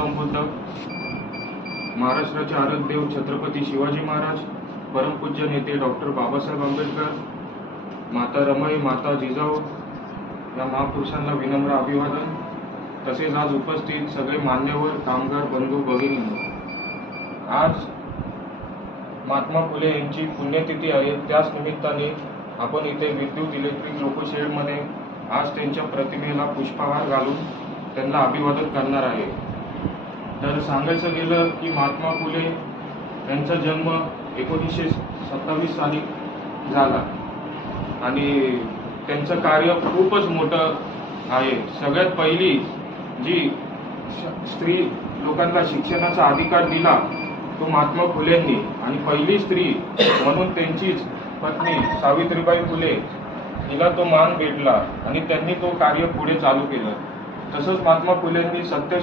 गौतम बुद्ध, महाराष्ट्राचे आराध्यदेव छत्रपती शिवाजी महाराज, परमपूज्य नेते डॉक्टर बाबासाहेब आंबेडकर, माता रमाई, माता जिजाऊ या महापुरुषांना विनम्र अभिवादन. तसेच आज उपस्थित सगळे मान्यवर, कामगार बंधू भगिनी, आज महात्मा फुले यांची पुण्यतिथी आहे. त्याच निमित्ताने आपण इथे विद्युत इलेक्ट्रिक लोकोशेडमध्ये आज त्यांच्या प्रतिमेला पुष्पहार घालून त्यांना अभिवादन करणार आहे. तर सांगायचं गेलं की महात्मा फुले यांचा जन्म 1927 साली झाला आणि त्यांचं कार्य खूपच मोठं आहे. सगळ्यात पहिली जी स्त्री लोकांना शिक्षणाचा अधिकार दिला तो महात्मा फुलेंनी, आणि पहिली स्त्री म्हणून त्यांचीच पत्नी सावित्रीबाई फुले हिला तो मान भेटला आणि त्यांनी तो कार्य पुढे चालू केलं. तसंच महात्मा फुलेंनी सत्य